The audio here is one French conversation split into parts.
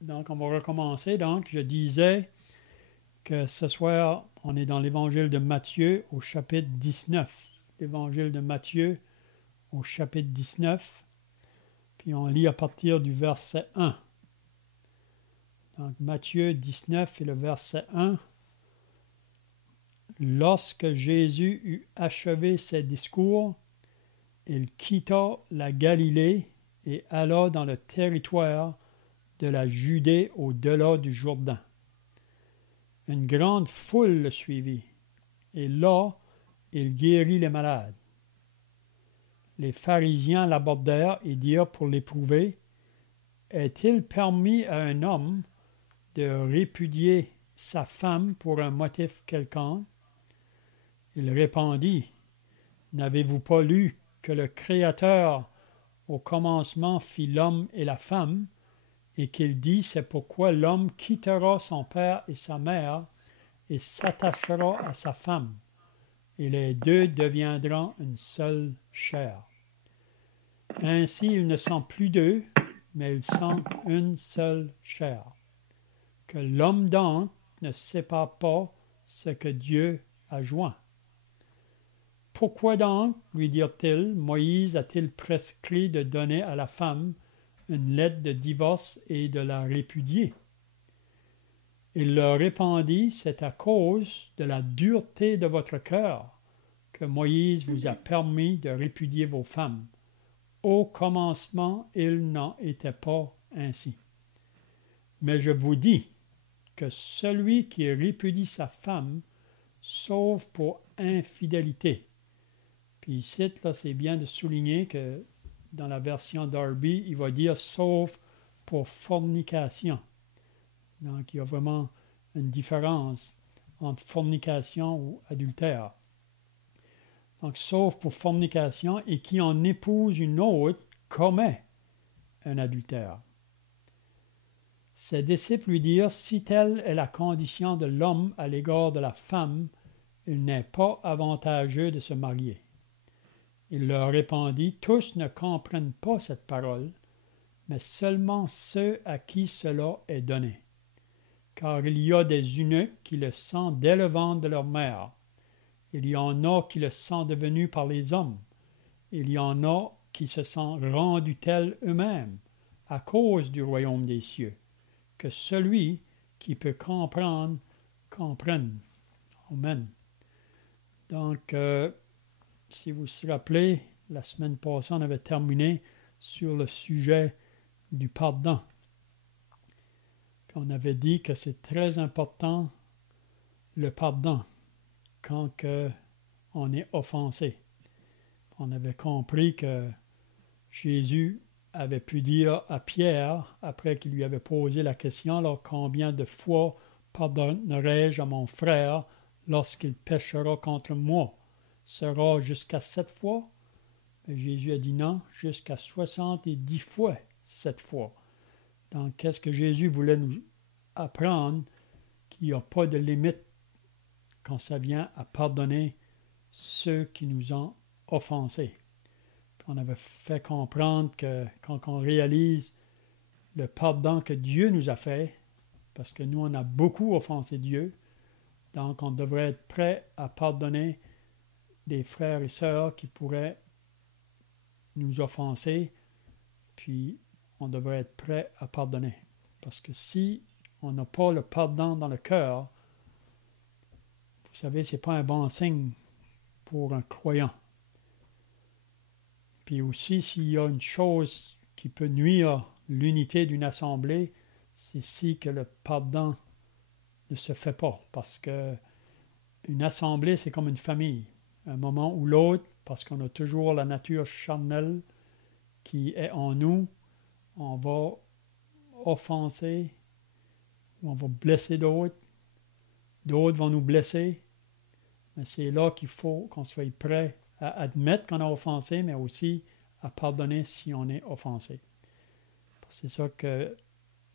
Donc, on va recommencer. Donc, je disais que ce soir, on est dans l'Évangile de Matthieu au chapitre 19. L'Évangile de Matthieu au chapitre 19. Puis on lit à partir du verset 1. Donc, Matthieu 19 et le verset 1. Lorsque Jésus eut achevé ses discours, il quitta la Galilée et alla dans le territoire de la Judée au-delà du Jourdain. Une grande foule le suivit, et là, il guérit les malades. Les pharisiens l'abordèrent et dirent pour l'éprouver, est-il permis à un homme de répudier sa femme pour un motif quelconque? Il répondit, n'avez-vous pas lu que le Créateur au commencement fit l'homme et la femme, et qu'il dit, c'est pourquoi l'homme quittera son père et sa mère et s'attachera à sa femme, et les deux deviendront une seule chair. Ainsi, ils ne sont plus deux, mais ils sont une seule chair. Que l'homme donc ne sépare pas ce que Dieu a joint. Pourquoi donc, lui dirent-ils, Moïse a-t-il prescrit de donner à la femme une lettre de divorce et de la répudier? Il leur répondit, c'est à cause de la dureté de votre cœur que Moïse vous a permis de répudier vos femmes. Au commencement, il n'en était pas ainsi. Mais je vous dis que celui qui répudie sa femme, sauf pour infidélité. Puis ici, là, c'est bien de souligner que dans la version Darby, il va dire sauf pour fornication. Donc, il y a vraiment une différence entre fornication ou adultère. Donc, sauf pour fornication et qui en épouse une autre commet un adultère. Ses disciples lui dirent, si telle est la condition de l'homme à l'égard de la femme, il n'est pas avantageux de se marier. Il leur répondit, tous ne comprennent pas cette parole, mais seulement ceux à qui cela est donné. Car il y a des eunuques qui le sont dès le ventre de leur mère. Il y en a qui le sont devenus par les hommes. Il y en a qui se sont rendus tels eux-mêmes, à cause du royaume des cieux. Que celui qui peut comprendre, comprenne. Amen. Donc, si vous vous rappelez, la semaine passée, on avait terminé sur le sujet du pardon. Puis on avait dit que c'est très important le pardon quand on est offensé. On avait compris que Jésus avait pu dire à Pierre, après qu'il lui avait posé la question, alors combien de fois pardonnerai-je à mon frère lorsqu'il péchera contre moi? Sera jusqu'à 7 fois? Mais Jésus a dit non, jusqu'à 70 fois 7 fois. Donc, qu'est-ce que Jésus voulait nous apprendre? Qu'il n'y a pas de limite quand ça vient à pardonner ceux qui nous ont offensés. Puis on avait fait comprendre que quand on réalise le pardon que Dieu nous a fait, parce que nous, on a beaucoup offensé Dieu, donc on devrait être prêt à pardonner des frères et sœurs qui pourraient nous offenser, puis on devrait être prêt à pardonner. Parce que si on n'a pas le pardon dans le cœur, vous savez, ce n'est pas un bon signe pour un croyant. Puis aussi, s'il y a une chose qui peut nuire l'unité d'une assemblée, c'est si que le pardon ne se fait pas. Parce que une assemblée, c'est comme une famille. Un moment ou l'autre, parce qu'on a toujours la nature charnelle qui est en nous, on va offenser, ou on va blesser d'autres, d'autres vont nous blesser. Mais c'est là qu'il faut qu'on soit prêt à admettre qu'on a offensé, mais aussi à pardonner si on est offensé. C'est ça que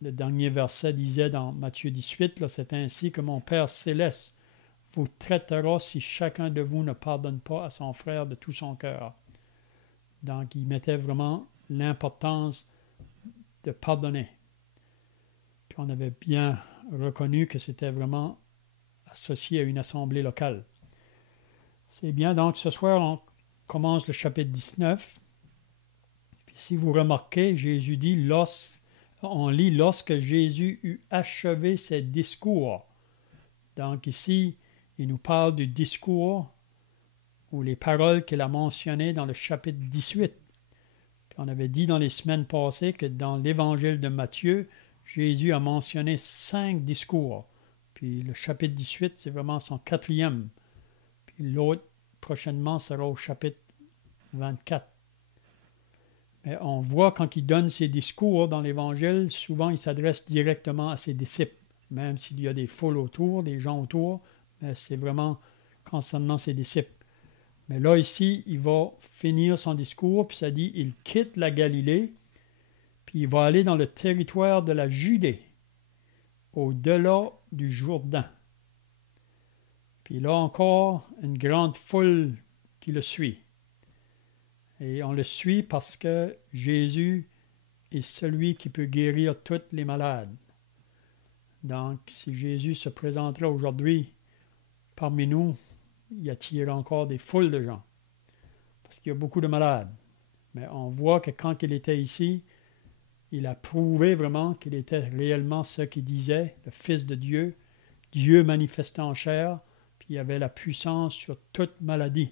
le dernier verset disait dans Matthieu 18, là, c'est ainsi que mon Père céleste vous traitera si chacun de vous ne pardonne pas à son frère de tout son cœur. Donc, il mettait vraiment l'importance de pardonner. Puis on avait bien reconnu que c'était vraiment associé à une assemblée locale. C'est bien, donc ce soir, on commence le chapitre 19. Puis si vous remarquez, Jésus dit, on lit lorsque Jésus eut achevé ses discours. Donc ici, il nous parle du discours ou les paroles qu'il a mentionnées dans le chapitre 18. Puis on avait dit dans les semaines passées que dans l'évangile de Matthieu, Jésus a mentionné 5 discours. Puis le chapitre 18, c'est vraiment son 4e. Puis l'autre, prochainement, sera au chapitre 24. Mais on voit quand il donne ses discours dans l'Évangile, souvent il s'adresse directement à ses disciples, même s'il y a des foules autour, des gens autour, mais c'est vraiment concernant ses disciples. Mais là, ici, il va finir son discours, puis ça dit, il quitte la Galilée, puis il va aller dans le territoire de la Judée, au-delà du Jourdain. Puis là encore, une grande foule qui le suit. Et on le suit parce que Jésus est celui qui peut guérir tous les malades. Donc, si Jésus se présentera aujourd'hui parmi nous, il attire encore des foules de gens. Parce qu'il y a beaucoup de malades. Mais on voit que quand il était ici, il a prouvé vraiment qu'il était réellement ce qu'il disait, le Fils de Dieu, Dieu manifesté en chair, puis il avait la puissance sur toute maladie.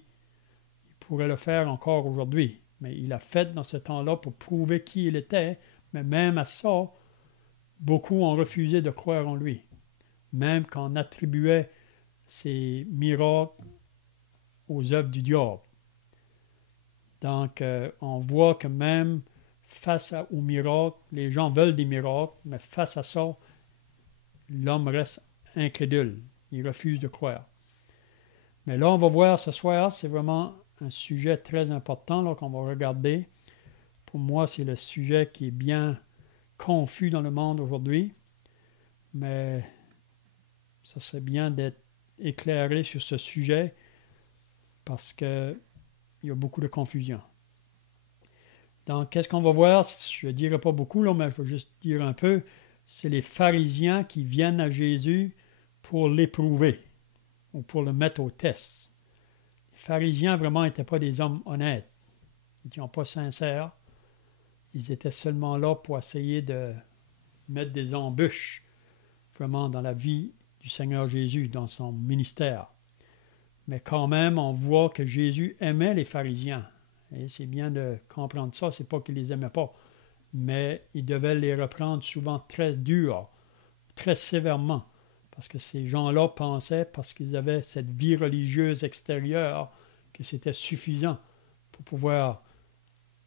Il pourrait le faire encore aujourd'hui, mais il l'a fait dans ce temps-là pour prouver qui il était, mais même à ça, beaucoup ont refusé de croire en lui, même quand on attribuait ces miracles aux œuvres du diable. Donc, on voit que même face aux miracles, les gens veulent des miracles, mais face à ça, l'homme reste incrédule. Il refuse de croire. Mais là, on va voir ce soir, c'est vraiment un sujet très important là, qu'on va regarder. Pour moi, c'est le sujet qui est bien confus dans le monde aujourd'hui. Mais ça serait bien d'être éclairé sur ce sujet parce qu'il y a beaucoup de confusion. Donc, qu'est-ce qu'on va voir? Je ne dirai pas beaucoup, là, mais il faut juste dire un peu. C'est les pharisiens qui viennent à Jésus pour l'éprouver ou pour le mettre au test. Les pharisiens, vraiment, n'étaient pas des hommes honnêtes. Ils n'étaient pas sincères. Ils étaient seulement là pour essayer de mettre des embûches vraiment dans la vie du Seigneur Jésus, dans son ministère. Mais quand même, on voit que Jésus aimait les pharisiens. Et c'est bien de comprendre ça, c'est pas qu'il les aimait pas, mais il devait les reprendre souvent très dur, très sévèrement, parce que ces gens-là pensaient, parce qu'ils avaient cette vie religieuse extérieure, que c'était suffisant pour pouvoir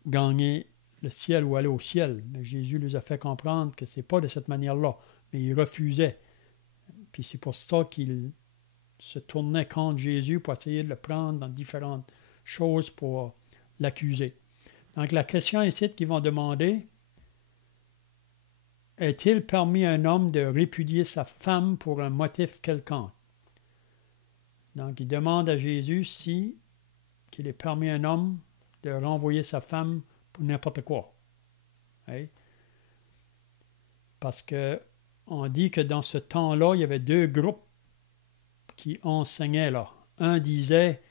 gagner le ciel ou aller au ciel. Mais Jésus les a fait comprendre que c'est pas de cette manière-là, mais ils refusaient. Puis c'est pour ça qu'ils se tournaient contre Jésus pour essayer de le prendre dans différentes choses pour l'accuser. Donc la question ici qu'ils vont demander, est-il permis à un homme de répudier sa femme pour un motif quelconque? Donc ils demandent à Jésus si qu'il est permis à un homme de renvoyer sa femme pour n'importe quoi. Hein? Parce que on dit que dans ce temps-là, il y avait 2 groupes qui enseignaient là. Un disait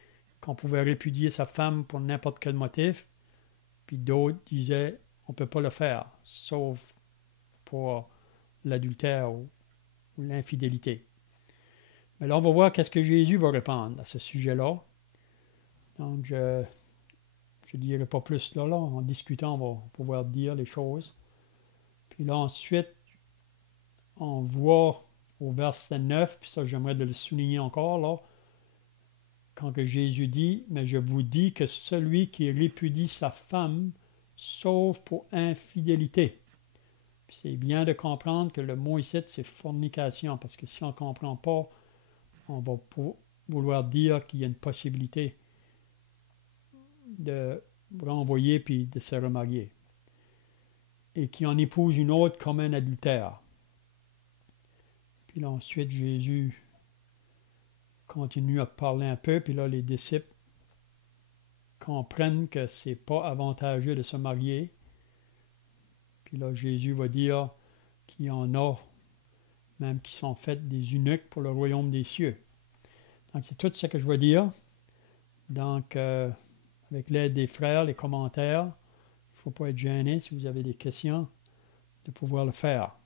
qu'on pouvait répudier sa femme pour n'importe quel motif, puis d'autres disaient on ne peut pas le faire, sauf pour l'adultère ou l'infidélité. Mais là, on va voir qu'est-ce que Jésus va répondre à ce sujet-là. Donc, je ne dirai pas plus là. En discutant, on va pouvoir dire les choses. Puis là, ensuite, on voit au verset 9, puis ça, j'aimerais de le souligner encore, là, quand que Jésus dit, « Mais je vous dis que celui qui répudie sa femme, sauf pour infidélité. » Puis c'est bien de comprendre que le mot ici, c'est fornication, parce que si on ne comprend pas, on va vouloir dire qu'il y a une possibilité de renvoyer puis de se remarier. Et qui en épouse une autre comme un adultère. Puis là, ensuite, Jésus continue à parler un peu, puis là, les disciples comprennent que c'est pas avantageux de se marier. Puis là, Jésus va dire qu'il y en a même qui sont faits des eunuques pour le royaume des cieux. Donc, c'est tout ce que je veux dire. Donc, avec l'aide des frères, les commentaires, il ne faut pas être gêné si vous avez des questions de pouvoir le faire.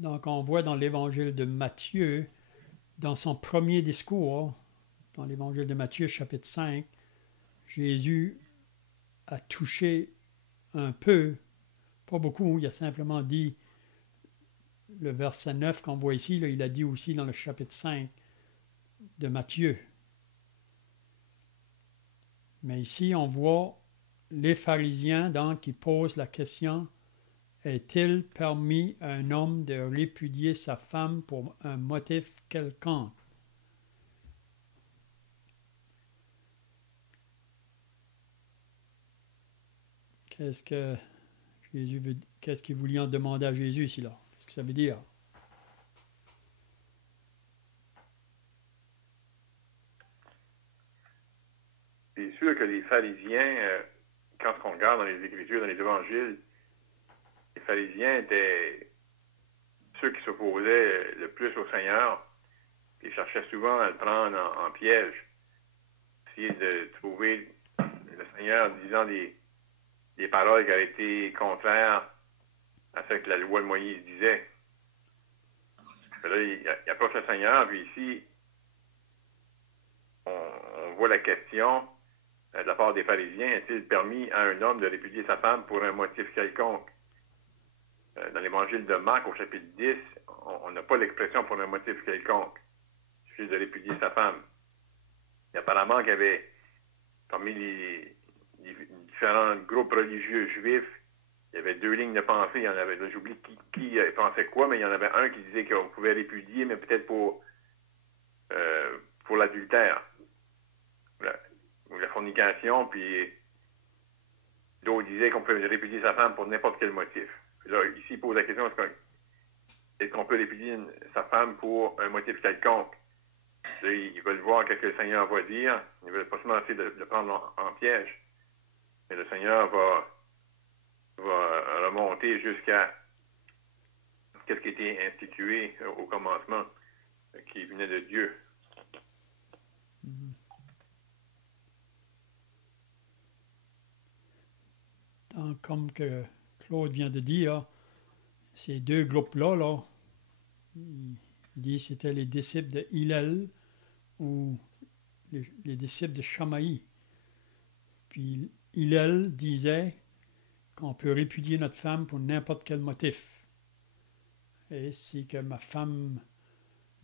Donc, on voit dans l'évangile de Matthieu, dans son premier discours, dans l'évangile de Matthieu, chapitre 5, Jésus a touché un peu, pas beaucoup, il a simplement dit, le verset 9 qu'on voit ici, là, il a dit aussi dans le chapitre 5 de Matthieu. Mais ici, on voit les pharisiens, donc, qui posent la question, est-il permis à un homme de répudier sa femme pour un motif quelconque? Qu'est-ce qu'il voulait en demander à Jésus ici, là? Qu'est-ce que ça veut dire? C'est sûr que les pharisiens, quand on regarde dans les Écritures, dans les Évangiles, les pharisiens étaient ceux qui s'opposaient le plus au Seigneur. Ils cherchaient souvent à le prendre en piège, essayer de trouver le Seigneur en disant des paroles qui auraient été contraires à ce que la loi de Moïse disait. Là, il approche le Seigneur, puis ici, on voit la question de la part des pharisiens, est-il permis à un homme de répudier sa femme pour un motif quelconque? Dans l'évangile de Marc, au chapitre 10, on n'a pas l'expression pour un motif quelconque. Il suffit de répudier sa femme. Et apparemment qu'il y avait, parmi les différents groupes religieux juifs, il y avait deux lignes de pensée. Il y en avait, j'oublie qui pensait quoi, mais il y en avait un qui disait qu'on pouvait répudier, mais peut-être pour l'adultère, ou la fornication, puis d'autres disaient qu'on pouvait répudier sa femme pour n'importe quel motif. Puis là, ici, il pose la question, est-ce qu'on peut répudier sa femme pour un motif quelconque? Là, ils veulent voir ce que le Seigneur va dire. Ils veulent pas seulement essayer de le prendre en piège. Mais le Seigneur va remonter jusqu'à ce qui était institué au commencement, qui venait de Dieu. Donc, comme que Claude vient de dire, ces deux groupes-là, là, il dit que c'était les disciples de Hillel ou les disciples de Shamaï. Puis Hillel disait qu'on peut répudier notre femme pour n'importe quel motif. Et si que ma femme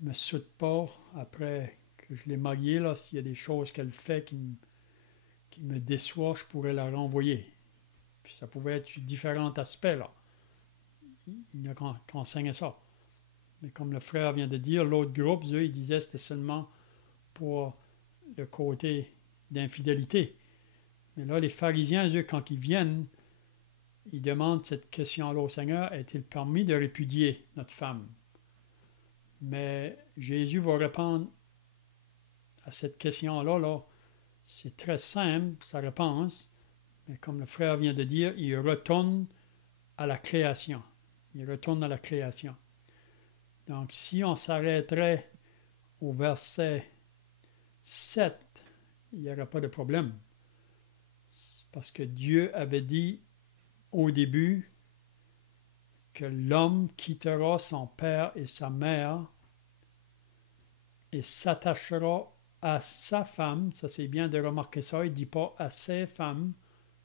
ne me souhaite pas après que je l'ai mariée, là, s'il y a des choses qu'elle fait qui me déçoivent, je pourrais la renvoyer. Puis ça pouvait être différents aspects, là. Il y a qu'on enseigne ça. Mais comme le frère vient de dire, l'autre groupe, eux, ils disaient que c'était seulement pour le côté d'infidélité. Mais là, les pharisiens, eux, quand ils viennent, ils demandent cette question-là au Seigneur, est-il permis de répudier notre femme? Mais Jésus va répondre à cette question-là, là, c'est très simple, sa réponse, mais comme le frère vient de dire, il retourne à la création. Il retourne à la création. Donc, si on s'arrêterait au verset 7, il n'y aurait pas de problème. Parce que Dieu avait dit au début que l'homme quittera son père et sa mère et s'attachera à sa femme. Ça, c'est bien de remarquer ça. Il ne dit pas à ses femmes,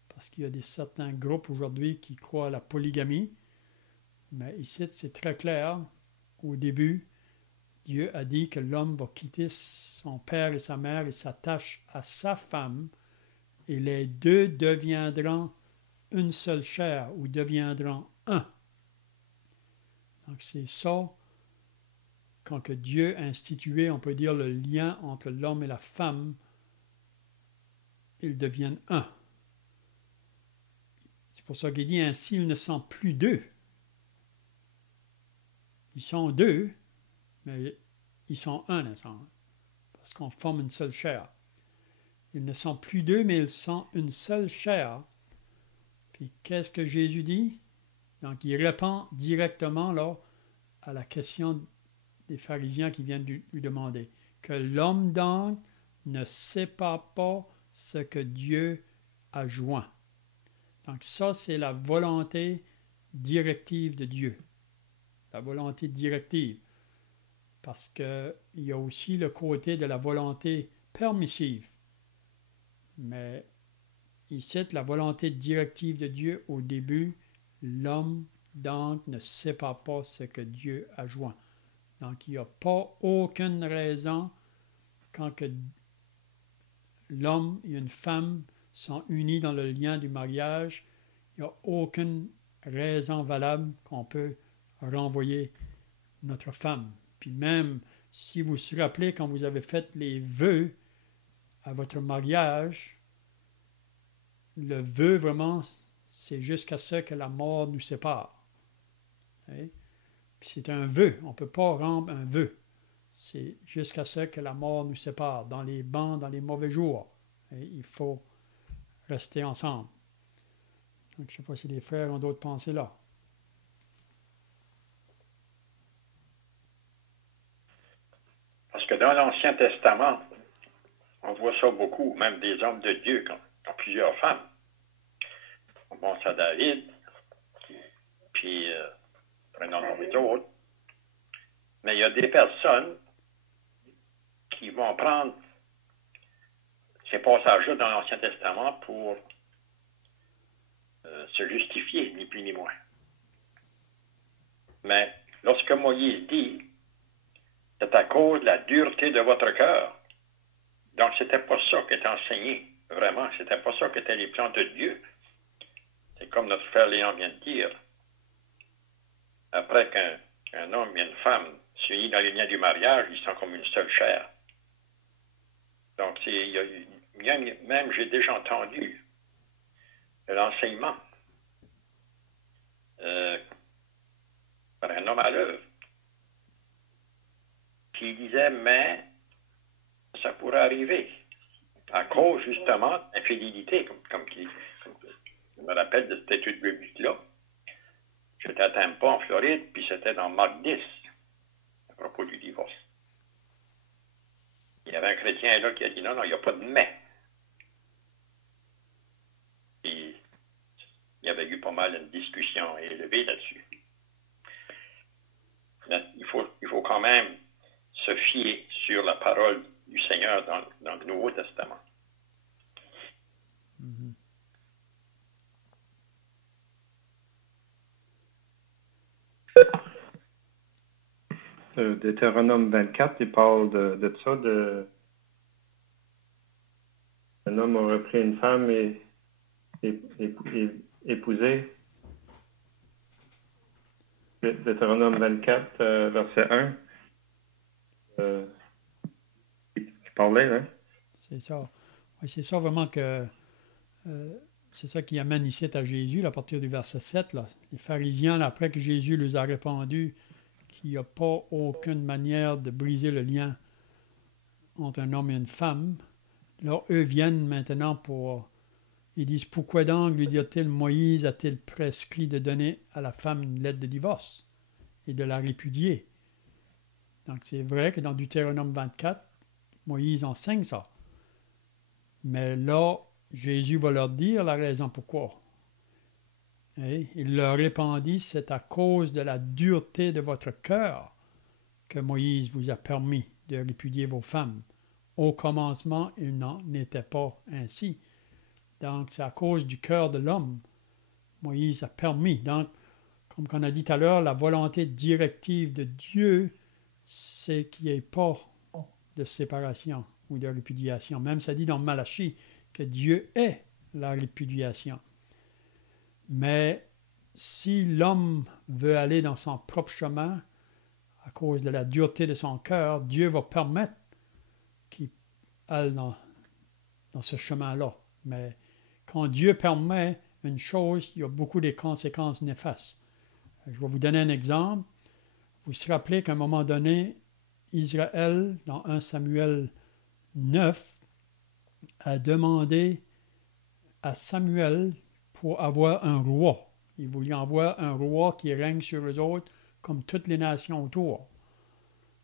parce qu'il y a certains groupes aujourd'hui qui croient à la polygamie. Mais ici, c'est très clair. Au début, Dieu a dit que l'homme va quitter son père et sa mère et s'attache à sa femme, et les deux deviendront une seule chair, ou deviendront un. Donc c'est ça, quand que Dieu a institué, on peut dire, le lien entre l'homme et la femme, ils deviennent un. C'est pour ça qu'il dit, ainsi ils ne sont plus deux. Ils sont deux, mais ils sont un ensemble, parce qu'on forme une seule chair. Ils ne sont plus deux, mais ils sont une seule chair. Puis qu'est-ce que Jésus dit? Donc, il répond directement là, à la question des pharisiens qui viennent lui demander. Que l'homme donc ne sépare pas ce que Dieu a joint. Donc ça, c'est la volonté directive de Dieu. La volonté directive. Parce qu'il y a aussi le côté de la volonté permissive. Mais il cite la volonté directive de Dieu au début. L'homme donc ne sépare pas ce que Dieu a joint. Donc il n'y a pas aucune raison quand que l'homme et une femme sont unis dans le lien du mariage, il n'y a aucune raison valable qu'on peut renvoyer notre femme. Puis même si vous vous rappelez quand vous avez fait les vœux à votre mariage, le vœu vraiment, c'est jusqu'à ce que la mort nous sépare. Puis c'est un vœu, on ne peut pas rendre un vœu. C'est jusqu'à ce que la mort nous sépare, dans les bons, dans les mauvais jours. Il faut rester ensemble. Donc, je ne sais pas si les frères ont d'autres pensées là. Parce que dans l'Ancien Testament, on voit ça beaucoup, même des hommes de Dieu qui ont plusieurs femmes. On pense à David, puis prenons les autres. Mais il y a des personnes qui vont prendre ces passages-là dans l'Ancien Testament pour se justifier, ni plus ni moins. Mais lorsque Moïse dit « C'est à cause de la dureté de votre cœur », donc c'était pas ça qui est enseigné, vraiment, c'était pas ça qui était les plans de Dieu. C'est comme notre frère Léon vient de dire. Après qu'un homme et une femme s'unissent dans les liens du mariage, ils sont comme une seule chair. Donc, même j'ai déjà entendu l'enseignement par un homme à l'œuvre qui disait, mais ça pourrait arriver à cause justement d'infidélité, comme je me rappelle de cette étude biblique-là. J'étais à Tampa, en Floride, puis c'était dans Marc 10, à propos du divorce. Il y avait un chrétien là qui a dit non, il n'y a pas de mais. Et il y avait eu pas mal une discussion élevée là-dessus. Mais il faut quand même se fier sur la parole du Seigneur dans le Nouveau Testament. Mm-hmm. Deutéronome 24, il parle de ça, un homme aurait pris une femme et épousé. Deutéronome 24, verset 1. Il parlait, hein? C'est ça. Oui, c'est ça vraiment que... c'est ça qui amène ici à Jésus, là, à partir du verset 7. Là. Les pharisiens, là, après que Jésus leur a répondu qu'il n'y a pas aucune manière de briser le lien entre un homme et une femme, là, eux viennent maintenant pour... Ils disent, pourquoi donc, lui dit-il, Moïse a-t-il prescrit de donner à la femme une lettre de divorce et de la répudier? Donc, c'est vrai que dans Deutéronome 24, Moïse enseigne ça. Mais là, Jésus va leur dire la raison pourquoi. Et il leur répondit, c'est à cause de la dureté de votre cœur que Moïse vous a permis de répudier vos femmes. Au commencement, il n'en était pas ainsi. Donc, c'est à cause du cœur de l'homme. Moïse a permis. Donc, comme on a dit tout à l'heure, la volonté directive de Dieu, c'est qu'il n'y ait pas de séparation ou de répudiation. Même ça dit dans Malachie que Dieu est la répudiation. Mais si l'homme veut aller dans son propre chemin, à cause de la dureté de son cœur, Dieu va permettre qu'il aille dans ce chemin-là. Mais quand Dieu permet une chose, il y a beaucoup de conséquences néfastes. Je vais vous donner un exemple. Vous vous rappelez qu'à un moment donné, Israël, dans 1 Samuel 9, a demandé à Samuel pour avoir un roi. Il voulait avoir un roi qui règne sur eux autres comme toutes les nations autour.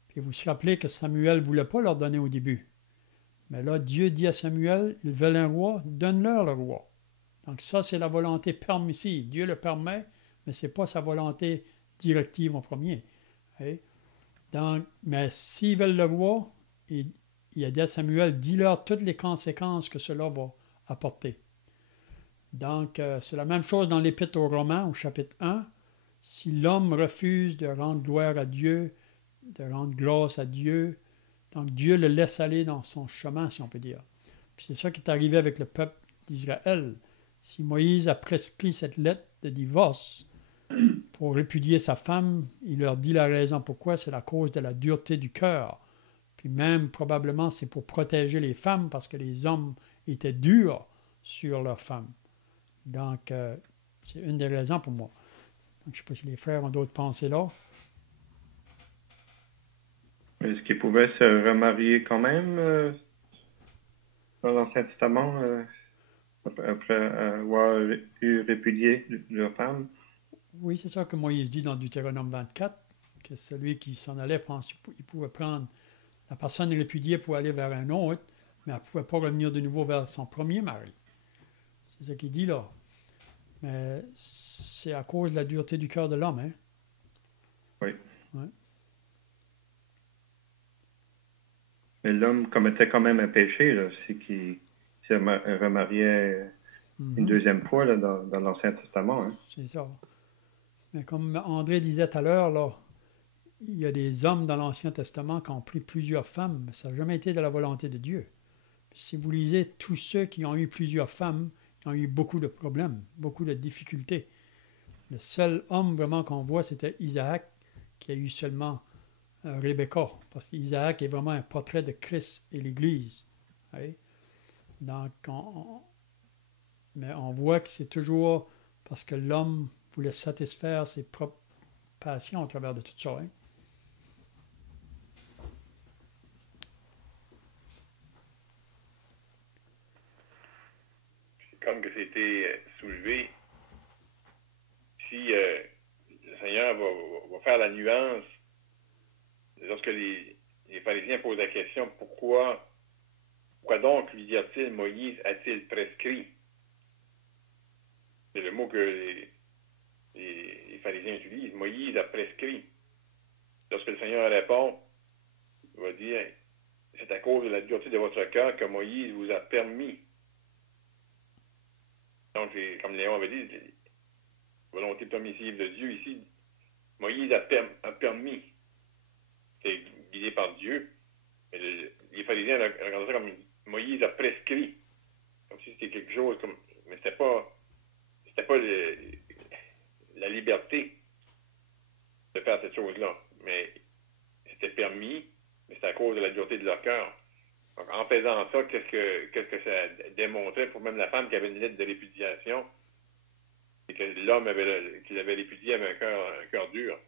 Puis vous vous rappelez que Samuel ne voulait pas leur donner au début. Mais là, Dieu dit à Samuel, ils veulent un roi, donne-leur le roi. Donc ça, c'est la volonté permissive. Dieu le permet, mais ce n'est pas sa volonté directive en premier. Okay? Donc, mais s'ils veulent le roi, il a dit à Samuel, dis-leur toutes les conséquences que cela va apporter. Donc, c'est la même chose dans l'Épître aux Romains, au chapitre 1. Si l'homme refuse de rendre gloire à Dieu, de rendre grâce à Dieu, donc Dieu le laisse aller dans son chemin, si on peut dire. Puis c'est ça qui est arrivé avec le peuple d'Israël. Si Moïse a prescrit cette lettre de divorce pour répudier sa femme, il leur dit la raison pourquoi, c'est la cause de la dureté du cœur. Puis même, probablement, c'est pour protéger les femmes, parce que les hommes étaient durs sur leurs femmes. Donc, c'est une des raisons pour moi. Donc, je ne sais pas si les frères ont d'autres pensées là. Est-ce qu'ils pouvaient se remarier quand même dans l'Ancien Testament après avoir eu répudié leur femme? Oui, c'est ça que Moïse dit dans Deutéronome 24, que celui qui s'en allait, il pouvait prendre la personne répudiée pour aller vers un autre, mais elle ne pouvait pas revenir de nouveau vers son premier mari. C'est ce qu'il dit là. Mais c'est à cause de la dureté du cœur de l'homme, hein? Oui. Ouais. Mais l'homme commettait quand même un péché, là, c'est qu'il se remariait une deuxième fois là, dans l'Ancien Testament. Hein. C'est ça. Mais comme André disait tout à l'heure, là, il y a des hommes dans l'Ancien Testament qui ont pris plusieurs femmes, mais ça n'a jamais été de la volonté de Dieu. Puis si vous lisez tous ceux qui ont eu plusieurs femmes, ils ont eu beaucoup de problèmes, beaucoup de difficultés. Le seul homme vraiment qu'on voit, c'était Isaac, qui a eu seulement Rebecca, parce qu'Isaac est vraiment un portrait de Christ et l'Église. Oui? Donc, mais on voit que c'est toujours parce que l'homme voulait satisfaire ses propres passions au travers de tout ça. Hein? Comme que c'était soulevé, si le Seigneur va faire la nuance, lorsque les pharisiens posent la question, pourquoi donc, lui dit-il, Moïse a-t-il prescrit? C'est le mot que les pharisiens utilisent. Moïse a prescrit. Lorsque le Seigneur répond, il va dire, c'est à cause de la dureté de votre cœur que Moïse vous a permis. Donc, comme Léon avait dit, volonté permissive de Dieu ici, Moïse a permis. C'est guidé par Dieu. Mais les pharisiens regardaient ça comme Moïse a prescrit. Comme si c'était quelque chose comme. Mais c'était pas la liberté de faire cette chose-là. Mais c'était permis, mais c'est à cause de la dureté de leur cœur. Donc, en faisant ça, qu'est-ce que ça démontrait pour même la femme qui avait une lettre de répudiation? C'est que l'homme qui l'avait répudié avait un cœur dur.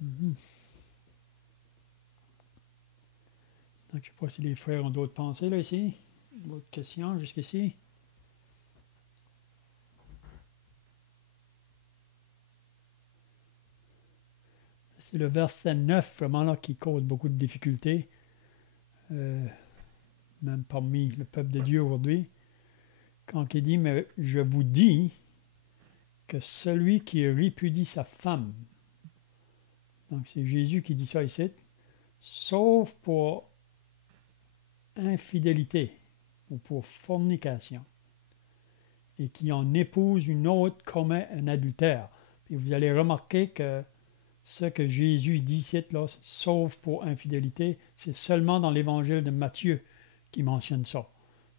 Donc, je ne sais pas si les frères ont d'autres pensées là ici, d'autres questions jusqu'ici. C'est le verset 9 vraiment là qui cause beaucoup de difficultés, même parmi le peuple de Dieu aujourd'hui, quand il dit, mais je vous dis que celui qui répudie sa femme, donc c'est Jésus qui dit ça ici, sauf pour infidélité ou pour fornication, et qui en épouse une autre commet un adultère. Puis vous allez remarquer que ce que Jésus dit ici, là, sauf pour infidélité, c'est seulement dans l'évangile de Matthieu qu'il mentionne ça.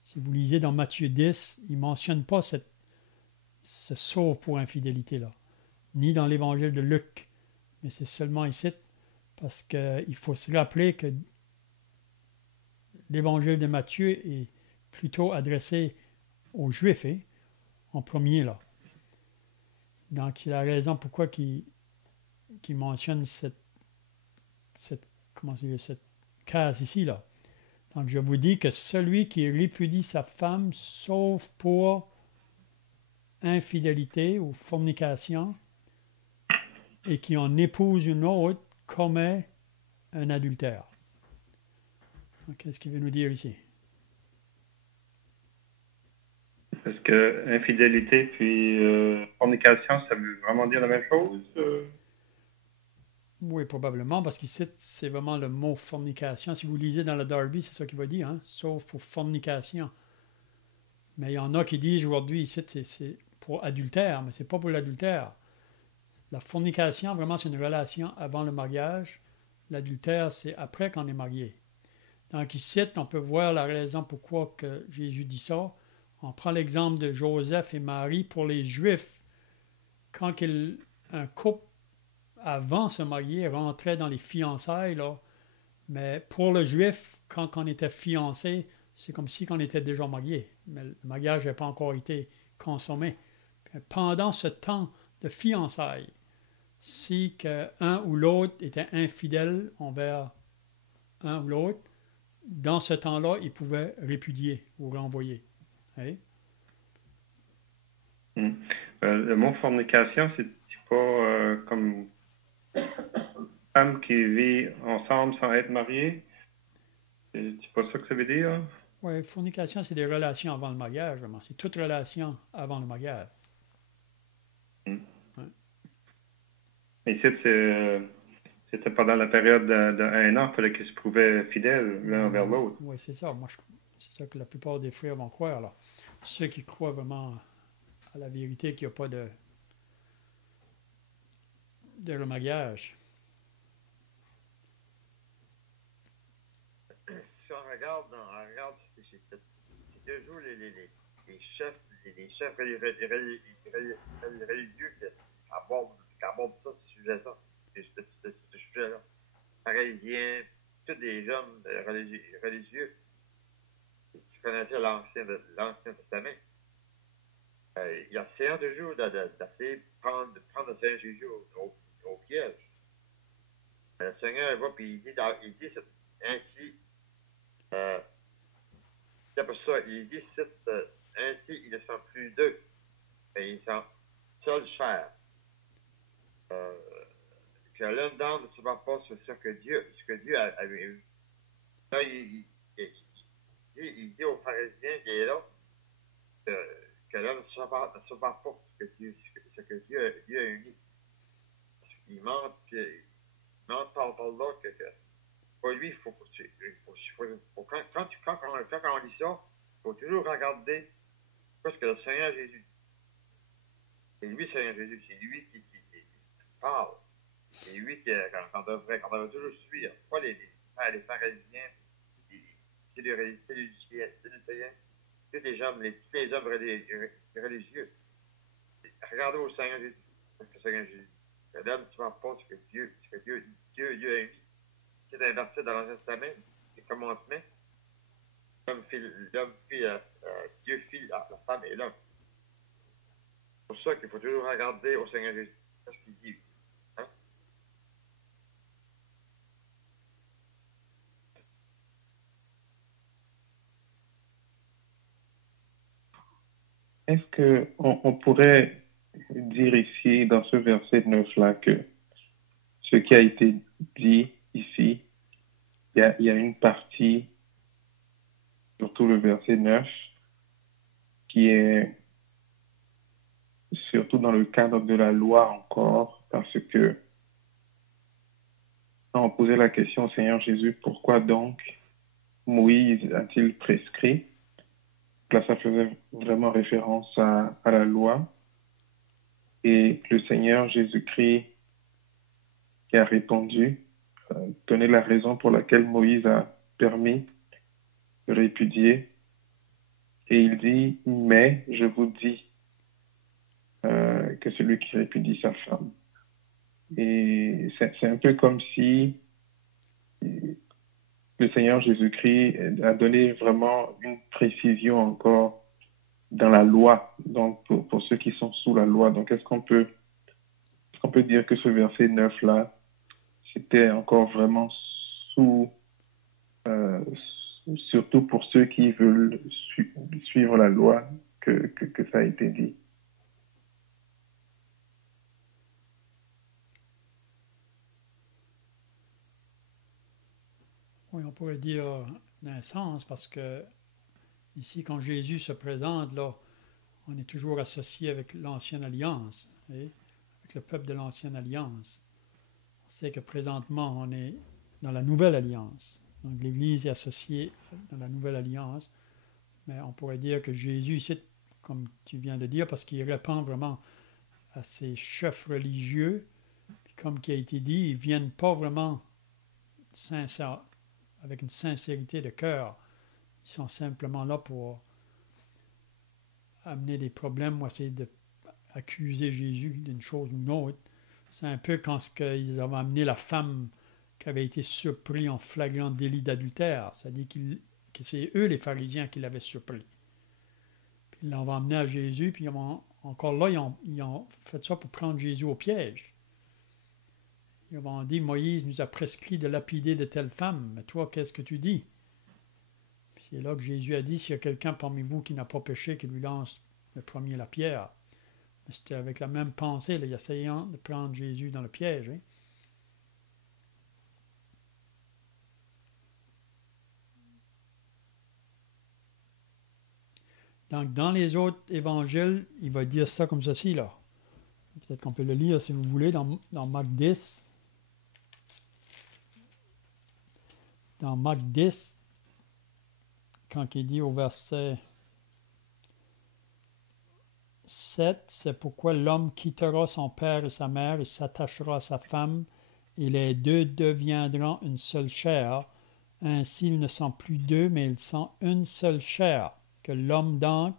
Si vous lisez dans Matthieu 10, il ne mentionne pas ce sauf pour infidélité-là, ni dans l'évangile de Luc, mais c'est seulement ici, parce qu'il faut se rappeler que l'évangile de Matthieu est plutôt adressé aux Juifs, en premier là. Donc, c'est la raison pourquoi qu'il mentionne comment dire, cette case ici, là. Donc, je vous dis que celui qui répudie sa femme, sauf pour infidélité ou fornication, et qui en épouse une autre, commet un adultère. Qu'est-ce qu'il veut nous dire ici? Est-ce que infidélité puis fornication, ça veut vraiment dire la même chose? Oui, probablement, parce qu'ici, c'est vraiment le mot fornication. Si vous lisez dans le Darby, c'est ça qu'il va dire, hein? Sauf pour fornication. Mais il y en a qui disent aujourd'hui, ici, c'est pour adultère, mais c'est pas pour l'adultère. La fornication, vraiment, c'est une relation avant le mariage. L'adultère, c'est après qu'on est marié. Donc ici, on peut voir la raison pourquoi que Jésus dit ça. On prend l'exemple de Joseph et Marie pour les Juifs. Quand un couple, avant de se marier, rentrait dans les fiançailles, là, mais pour le Juif, quand on était fiancé, c'est comme si on était déjà marié. Mais le mariage n'a pas encore été consommé. Pendant ce temps de fiançailles, si un ou l'autre était infidèle envers un ou l'autre, dans ce temps-là, il pouvait répudier ou renvoyer. Hein? Le mot fornication, c'est pas comme femme qui vit ensemble sans être mariée? C'est pas ça que ça veut dire? Oui, fornication, c'est des relations avant le mariage, vraiment. C'est toute relation avant le mariage. Ouais. Mais ici, c'était pendant la période d'1 an, il fallait qu'ils se prouvaient fidèles l'un envers l'autre. Oui, c'est ça. Moi, c'est ça que la plupart des frères vont croire. Là. Ceux qui croient vraiment à la vérité, qu'il n'y a pas de remariage. Si on regarde c'est toujours les chefs religieux qui abordent ça, ce sujet-là. Ce sujet-là. Pharisiens, tous les hommes religieux qui connaissaient l'Ancien Testament. Il y a essayé toujours d'essayer de prendre le Seigneur Jésus au piège. Le Seigneur va puis il dit ainsi, c'est pour ça, il dit ainsi ils ne sont plus deux, mais ils sont seule chair. Que l'un d'entre ne se bat pas sur ce que Dieu a eu. Là, il dit aux pharisiens qui est là que l'homme ne se bat pas pour ce que Dieu a uni. Il ment par là que pour lui, quand on lit ça, il faut toujours regarder ce que le Seigneur Jésus. C'est lui, le Seigneur Jésus, c'est lui qui parle. C'est lui qu'on devrait toujours suivre. Pas les pharisiens, les Sadducéens, tous les hommes religieux. Regardez au Seigneur Jésus. Parce que le Seigneur Jésus, l'homme ne va pas ce que Dieu a eu. C'est un verset dans l'Ancien Testament, les commandements. Dieu fit la femme et l'homme. C'est pour ça qu'il faut toujours regarder au Seigneur Jésus. C'est ce qu'il dit. Hein? Est-ce qu'on pourrait dire ici, dans ce verset 9-là, que ce qui a été dit ici, il y a une partie, surtout le verset 9, qui est surtout dans le cadre de la loi encore, parce que quand on posait la question au Seigneur Jésus, pourquoi donc Moïse a-t-il prescrit? Là, ça faisait vraiment référence à la loi. Et le Seigneur Jésus-Christ qui a répondu, donné la raison pour laquelle Moïse a permis de répudier. Et il dit, mais je vous dis que celui qui répudie sa femme. Et c'est un peu comme si le Seigneur Jésus-Christ a donné vraiment une précision encore dans la loi, donc pour ceux qui sont sous la loi. Donc, est-ce qu'on peut peut dire que ce verset 9-là, c'était encore vraiment euh, surtout pour ceux qui veulent suivre la loi que ça a été dit. Oui, on pourrait dire d'un sens, parce que ici, quand Jésus se présente, là, on est toujours associé avec l'Ancienne Alliance, avec le peuple de l'Ancienne Alliance. On sait que présentement, on est dans la Nouvelle Alliance. Donc, l'Église est associée dans la Nouvelle Alliance. Mais on pourrait dire que Jésus, ici, comme tu viens de dire, parce qu'il répond vraiment à ces chefs religieux, puis comme qui a été dit, ils ne viennent pas vraiment sincères, avec une sincérité de cœur. Ils sont simplement là pour amener des problèmes ou essayer d'accuser Jésus d'une chose ou d'une autre. C'est un peu quand ils avaient amené la femme qui avait été surprise en flagrant délit d'adultère. C'est-à-dire que c'est eux, les pharisiens, qui l'avaient surpris. Puis ils l'ont emmené à Jésus, puis encore là, ils ont fait ça pour prendre Jésus au piège. Ils ont dit, Moïse nous a prescrit de lapider de telles femmes, mais toi, qu'est-ce que tu dis? Puis c'est là que Jésus a dit, s'il y a quelqu'un parmi vous qui n'a pas péché, qu'il lui lance le premier la pierre. Mais c'était avec la même pensée, là, il essayant de prendre Jésus dans le piège. Hein? Donc, dans les autres évangiles, il va dire ça comme ceci, là. Peut-être qu'on peut le lire si vous voulez, dans Marc 10. Dans Marc 10, quand il dit au verset 7, c'est pourquoi l'homme quittera son père et sa mère et s'attachera à sa femme, et les deux deviendront une seule chair. Ainsi, ils ne sont plus deux, mais ils sont une seule chair, que l'homme donc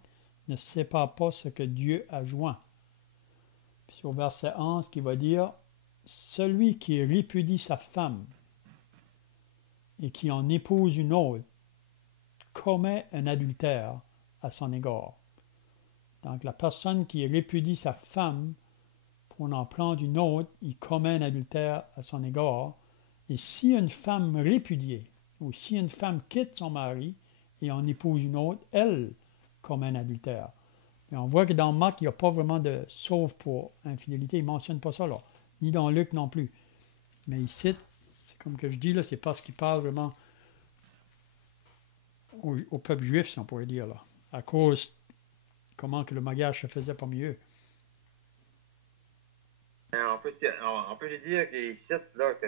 ne sépare pas ce que Dieu a joint. Puis au verset 11, qui va dire, celui qui répudie sa femme et qui en épouse une autre commet un adultère à son égard. Donc la personne qui répudie sa femme pour en prendre une autre, il commet un adultère à son égard. Et si une femme répudiée, ou si une femme quitte son mari et en épouse une autre, elle commet un adultère. Mais on voit que dans Marc, il n'y a pas vraiment de sauf pour infidélité. Il ne mentionne pas ça là. Ni dans Luc non plus. Mais ici, c'est comme que je dis, là, c'est parce qu'il parle vraiment au peuple juif, si on pourrait dire, là. À cause comment que le mariage se faisait parmi eux. On peut dire qu'il cite là que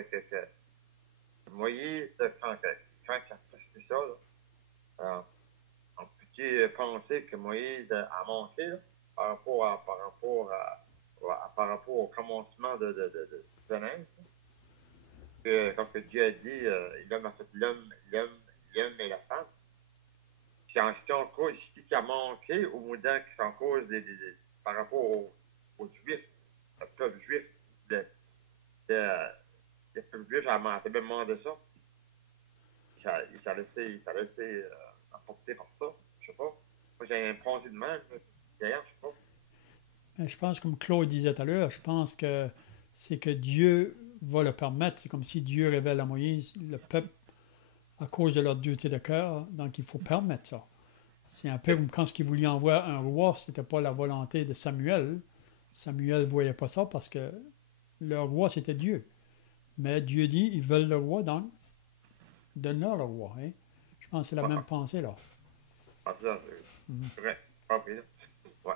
Moïse, quand ça fait ça, là, on peut penser que Moïse a manqué là, par rapport au commencement de Genèse. Quand que Dieu a dit, l'homme a fait l'homme et la femme. C'est en cause ici qui a manqué, au moins que c'est en cause par rapport aux Juifs, le peuple juif. Le peuple juif a même demandé ça. Il s'est laissé emporter par ça. Je sais pas. Moi, j'ai un pensée de même. D'ailleurs, je sais pas. Mais je pense, comme Claude disait tout à l'heure, je pense que c'est que Dieu va le permettre. C'est comme si Dieu révèle à Moïse, le peuple, à cause de leur dureté de cœur, donc il faut permettre ça. C'est un peu comme quand il voulait envoyer un roi, c'était pas la volonté de Samuel. Samuel ne voyait pas ça parce que le roi, c'était Dieu. Mais Dieu dit, ils veulent le roi, donc donne-leur le roi. Hein? Je pense que c'est la même pensée, là. Ah, ça, c'est vrai. Ah, oui. Ouais.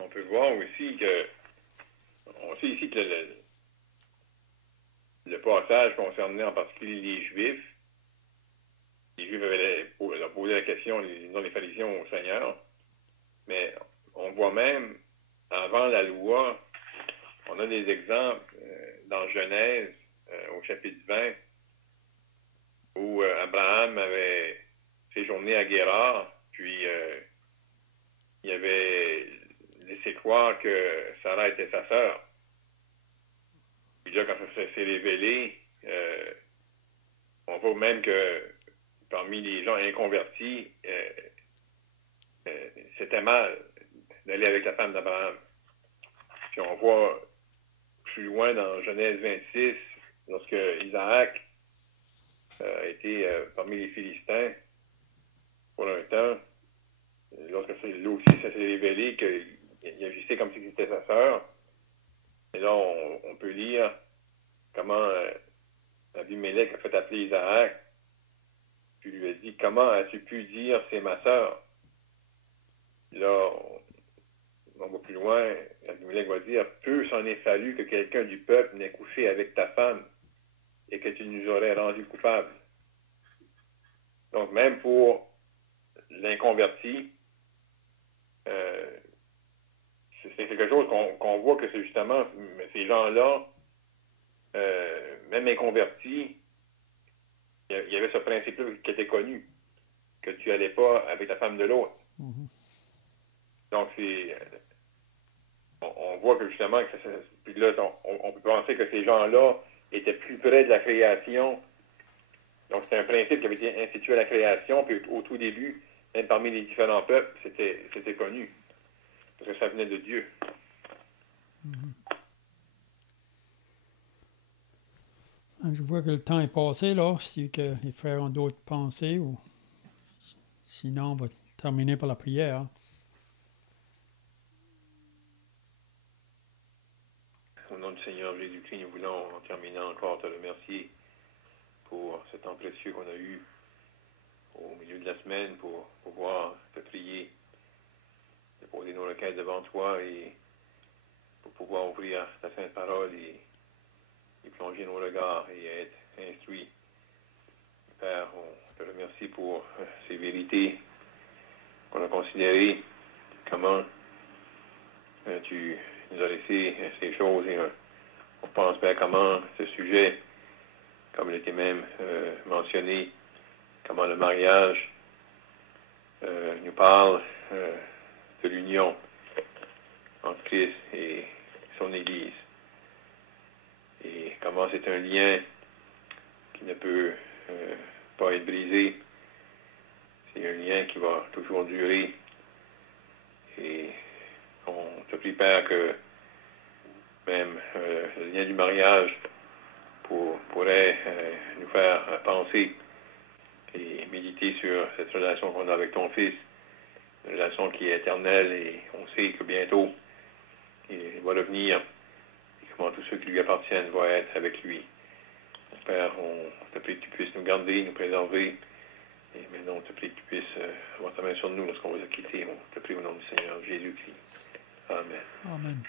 On peut voir aussi que, on sait ici que le passage concernait en particulier les Juifs avaient posé la question, les pharisiens au Seigneur, mais on voit même, avant la loi, on a des exemples dans Genèse, au chapitre 20, où Abraham avait séjourné à Guérar, puis il avait laissé croire que Sarah était sa sœur. Puis là, quand ça s'est révélé, on voit même que parmi les gens inconvertis, c'était mal d'aller avec la femme d'Abraham. Puis on voit plus loin dans Genèse 26, lorsque Isaac a été parmi les Philistins pour un temps, lorsque là aussi ça s'est révélé qu'il agissait comme si c'était sa sœur. Et là, on peut lire comment Abimelech a fait appeler Isaac, puis lui a dit, comment as-tu pu dire c'est ma sœur? Là, on va plus loin, Abimelech va dire, peu s'en est fallu que quelqu'un du peuple n'ait couché avec ta femme et que tu nous aurais rendu coupables. Donc, même pour l'inconverti, c'est quelque chose qu'on voit que c'est justement, ces gens-là, même inconvertis, il y avait ce principe-là qui était connu, que tu n'allais pas avec la femme de l'autre. Mhm. Donc, on voit que justement, puis là, on peut penser que ces gens-là étaient plus près de la création. Donc, c'est un principe qui avait été institué à la création, puis au tout début, même parmi les différents peuples, c'était connu. Parce que ça venait de Dieu. Mhm. Je vois que le temps est passé, là. Si que les frères ont d'autres pensées, ou sinon, on va terminer par la prière. Au nom du Seigneur Jésus-Christ, nous voulons, en terminant encore, te remercier pour ce temps précieux qu'on a eu au milieu de la semaine pour pouvoir te prier, déposer nos requêtes devant toi et pour pouvoir ouvrir ta sainte parole et plonger nos regards et être instruits. Père, on te remercie pour ces vérités qu'on a considérées, comment tu nous as laissé ces choses et on pense, Père, comment ce sujet, comme il était même mentionné, comment le mariage nous parle de l'union entre Christ et son Église. Et comment c'est un lien qui ne peut pas être brisé. C'est un lien qui va toujours durer. Et on te prie, Père, que même le lien du mariage pourrait nous faire penser et méditer sur cette relation qu'on a avec ton Fils, une relation qui est éternelle et on sait que bientôt il va revenir et comment tous ceux qui lui appartiennent vont être avec lui. Père, on te prie que tu puisses nous garder, nous préserver et maintenant on te prie que tu puisses avoir ta main sur nous lorsqu'on va se quitter. On te prie au nom du Seigneur Jésus-Christ. Amen. Amen.